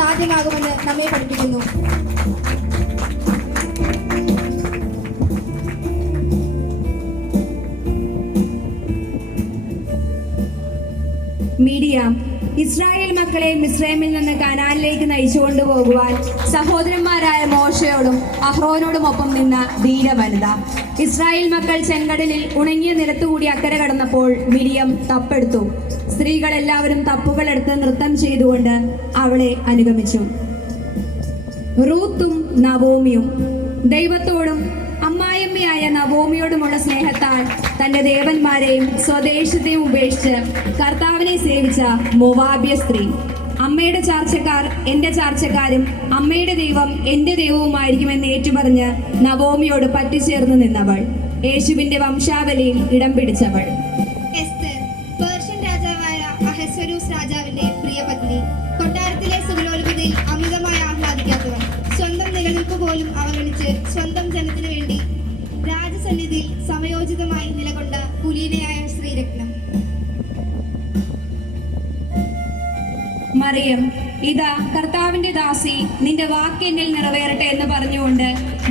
സാധ്യമാകുമെന്ന് നമ്മെ പഠിപ്പിക്കുന്നു. Medium Israel മക്കളെ മിസ്രൈമിൽ നിന്ന് കനാനിലേക്ക് നയിച്ചുകൊണ്ടു പോകുവാൻ സഹോദരന്മാരായ മോശയോടും അഹ്റോനോടുമൊപ്പം നിന്ന ധീരവനിത. ഇസ്രായേൽ മക്കൾ ചെങ്കടലിൽ ഉണങ്ങിയ നിലത്തുകൂടി അക്കരെ കടന്നപ്പോൾ മിരിയം തപ്പെടുത്തു. സ്ത്രീകൾ എല്ലാവരും തപ്പുകളെടുത്ത് നൃത്തം ചെയ്തുകൊണ്ട് അവളെ അനുഗമിച്ചു. റൂത്തും നവോമിയും ദൈവത്തോടും അമ്മായിയമ്മയായ നവോമിയോടുമുള്ള സ്നേഹത്താൽ തന്റെ ദേവന്മാരെയും സ്വദേശത്തെയും ഉപേക്ഷിച്ച് കർത്താവിനെ സേവിച്ച മോവാബ്യ സ്ത്രീ. അമ്മയുടെ ചാർച്ചക്കാർ എന്റെ ചാർച്ചക്കാരും അമ്മയുടെ ദൈവം എന്റെ ദൈവവുമായിരിക്കുമെന്ന് ഏറ്റുപറഞ്ഞ് നവോമിയോട് പറ്റിച്ചേർന്ന് നിന്നവൾ. യേശുവിന്റെ വംശാവലിയിൽ ഇടം പിടിച്ചവൾ. പേർഷ്യൻ രാജാവായ അഹസ്വരൂസ് രാജാവിന്റെ പ്രിയപത്നി, കൊട്ടാരത്തിലെ സുഖലോലുപതയിൽ അമിതമായി ആഹ്ലാദിക്കാത്തവർ, സ്വന്തം നിലനിൽപ്പ് പോലും അവഗണിച്ച് സ്വന്തം ജനത്തിനു വേണ്ടി രാജസന്നിധിയിൽ സമയോചിതമായി നിലകൊണ്ട കുലീനയായ ശ്രീരത്നം. മറിയം, ഇതാ കർത്താവിന്റെ ദാസി, നിന്റെ വാക്ക് എന്നിൽ നിറവേറട്ടെ എന്ന് പറഞ്ഞുകൊണ്ട്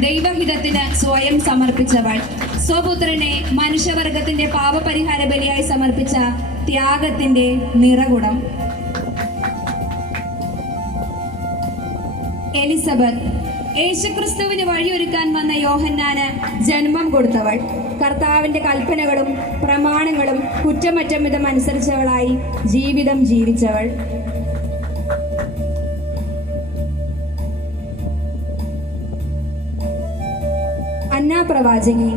ദൈവഹിതത്തിന് സ്വയം സമർപ്പിച്ചവൾ. സ്വപുത്രനെ മനുഷ്യവർഗത്തിന്റെ പാപപരിഹാര ബലിയായി സമർപ്പിച്ച ത്യാഗത്തിന്റെ നിറകുടം. എലിസബത്ത്, യേശുക്രിസ്തുവിന് വഴിയൊരുക്കാൻ വന്ന യോഹന്നാന് ജന്മം കൊടുത്തവൾ. കർത്താവിന്റെ കൽപ്പനകളും പ്രമാണങ്ങളും കുറ്റമറ്റം വിധം അനുസരിച്ചവളായി ജീവിതം ജീവിച്ചവൾ. അന്നാ പ്രവാചകി,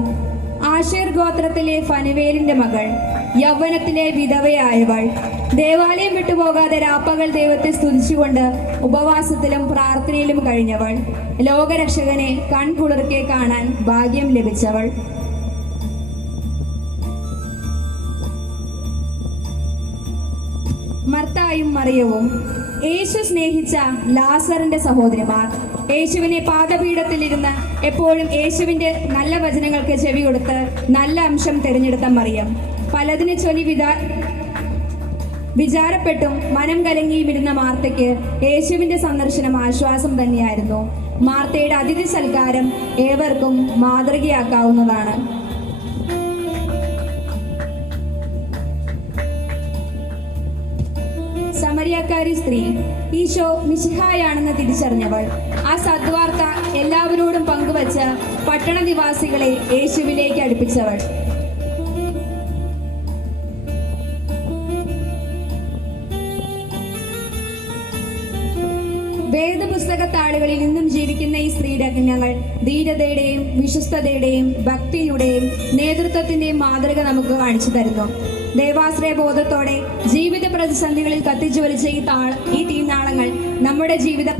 ആശേർ ഗോത്രത്തിലെ ഫനുവേലിന്റെ മകൾ, യൗവനത്തിലെ വിധവയായവൾ, ദേവാലയം വിട്ടുപോകാതെ രാപ്പകൽ ദൈവത്തെ സ്തുതിച്ചുകൊണ്ട് ഉപവാസത്തിലും പ്രാർത്ഥനയിലും കഴിഞ്ഞവൾ, ലോകരക്ഷകനെ കൺകുളിർക്കെ കാണാൻ ഭാഗ്യം ലഭിച്ചവൾ. മർത്തായും മറിയവും യേശു സ്നേഹിച്ച ലാസറിന്റെ സഹോദരിമാർ. യേശുവിനെ പാദപീഠത്തിലിരുന്ന് എപ്പോഴും യേശുവിന്റെ നല്ല വചനങ്ങൾക്ക് ചെവി കൊടുത്ത് നല്ല അംശം തിരഞ്ഞെടുത്ത മറിയം. പലതിനെ ചൊല്ലി വിചാരപ്പെട്ടും മനം കലങ്ങിയും ഇരുന്ന മാർത്തയ്ക്ക് യേശുവിന്റെ സന്ദർശനം ആശ്വാസം തന്നെയായിരുന്നു. മാർത്തയുടെ അതിഥി സൽക്കാരം ഏവർക്കും മാതൃകയാക്കാവുന്നതാണ്. സമരിയക്കാരി സ്ത്രീ, ഈശോ മിശിഹായാണെന്ന് തിരിച്ചറിഞ്ഞവൾ. ആ സദ്വാർത്ത എല്ലാവരോടും പങ്കുവച്ച് പട്ടണ നിവാസികളെ യേശുവിലേക്ക് അടുപ്പിച്ചവൾ. വേദപുസ്തകത്താളുകളിൽ ഇന്നും ജീവിക്കുന്ന ഈ സ്ത്രീരത്നങ്ങൾ ധീരതയുടെയും വിശ്വസ്തതയുടെയും ഭക്തിയുടെയും നേതൃത്വത്തിന്റെയും മാതൃക നമുക്ക് കാണിച്ചു തരുന്നു. ദൈവാശ്രയ ബോധത്തോടെ ജീവിത പ്രതിസന്ധികളിൽ കത്തിജ്വലിച്ച ഈ തീനാളങ്ങൾ നമ്മുടെ ജീവിത